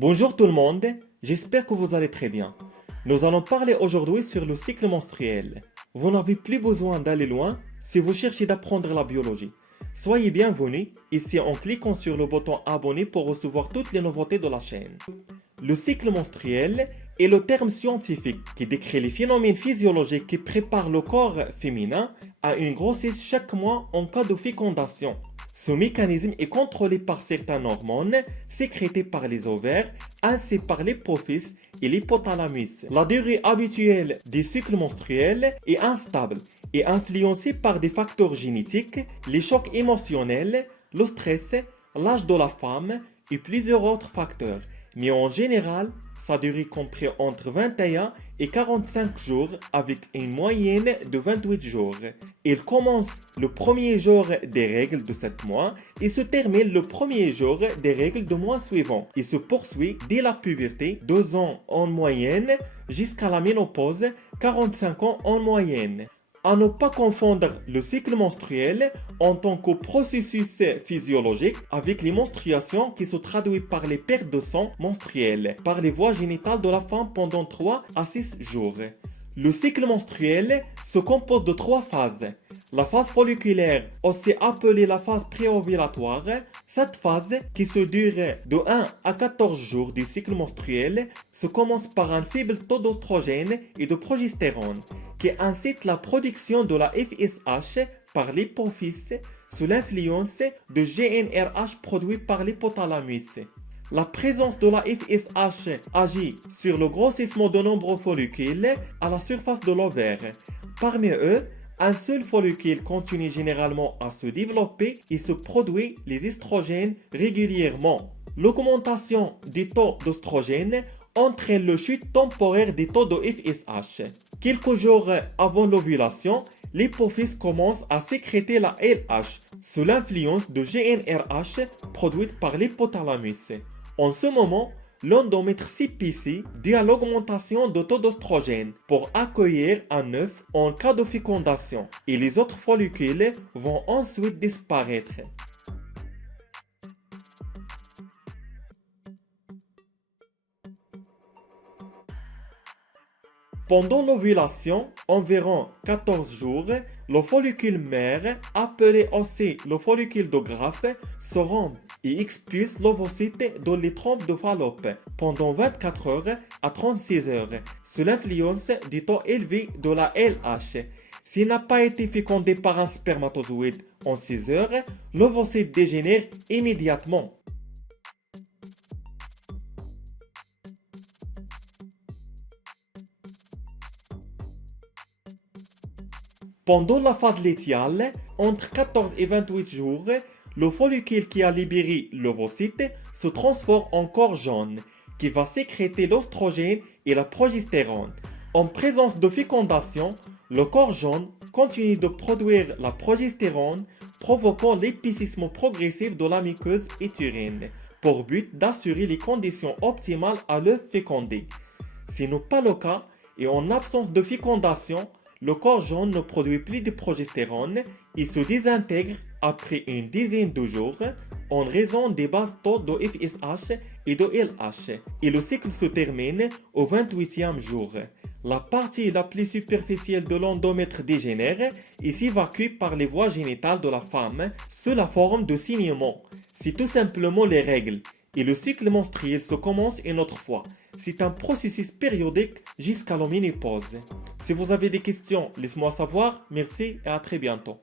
Bonjour tout le monde, j'espère que vous allez très bien. Nous allons parler aujourd'hui sur le cycle menstruel. Vous n'avez plus besoin d'aller loin si vous cherchez d'apprendre la biologie. Soyez bienvenus ici en cliquant sur le bouton abonner pour recevoir toutes les nouveautés de la chaîne. Le cycle menstruel est le terme scientifique qui décrit les phénomènes physiologiques qui préparent le corps féminin à une grossesse chaque mois en cas de fécondation. Ce mécanisme est contrôlé par certaines hormones sécrétées par les ovaires ainsi par l'hypophyse et l'hypothalamus. La durée habituelle des cycles menstruels est instable et influencée par des facteurs génétiques, les chocs émotionnels, le stress, l'âge de la femme et plusieurs autres facteurs. Mais en général, sa durée comprend entre 21 et 45 jours avec une moyenne de 28 jours. Il commence le premier jour des règles de 7 mois et se termine le premier jour des règles du mois suivant. Il se poursuit dès la puberté, 2 ans en moyenne, jusqu'à la ménopause, 45 ans en moyenne. À ne pas confondre le cycle menstruel en tant que processus physiologique avec les menstruations qui se traduisent par les pertes de sang menstruelles par les voies génitales de la femme pendant 3 à 6 jours. Le cycle menstruel se compose de 3 phases. La phase folliculaire, aussi appelée la phase préovulatoire, cette phase, qui se dure de 1 à 14 jours du cycle menstruel, se commence par un faible taux d'oestrogène et de progestérone, qui incite la production de la FSH par l'hypophyse sous l'influence de GnRH produit par l'hypothalamus. La présence de la FSH agit sur le grossissement de nombreux follicules à la surface de l'ovaire. Parmi eux, un seul follicule continue généralement à se développer et se produit les estrogènes régulièrement. L'augmentation des taux d'oestrogène entraîne le chute temporaire des taux de FSH. Quelques jours avant l'ovulation, l'hypophyse commence à sécréter la LH sous l'influence de GnRH produite par l'hypothalamus. En ce moment, l'endomètre s'épaissit dû à l'augmentation de taux d'oestrogène pour accueillir un œuf en cas de fécondation et les autres follicules vont ensuite disparaître. Pendant l'ovulation, environ 14 jours, le follicule mère, appelé aussi le follicule de Graaff, se rompt et expulse l'ovocyte dans les trompes de Fallope pendant 24 heures à 36 heures, sous l'influence du taux élevé de la LH. S'il n'a pas été fécondé par un spermatozoïde en 6 heures, l'ovocyte dégénère immédiatement. Pendant la phase lutéale, entre 14 et 28 jours, le follicule qui a libéré l'ovocyte se transforme en corps jaune, qui va sécréter l'oestrogène et la progestérone. En présence de fécondation, le corps jaune continue de produire la progestérone, provoquant l'épaississement progressif de la muqueuse utérine, pour but d'assurer les conditions optimales à l'œuf fécondé. Ce n'est pas le cas, et en absence de fécondation, le corps jaune ne produit plus de progestérone et se désintègre après une dizaine de jours en raison des bas taux de FSH et de LH. Et le cycle se termine au 28e jour. La partie la plus superficielle de l'endomètre dégénère et s'évacue par les voies génitales de la femme sous la forme de saignement. C'est tout simplement les règles. Et le cycle menstruel se commence une autre fois. C'est un processus périodique jusqu'à la ménopause. Si vous avez des questions, laissez-moi savoir. Merci et à très bientôt.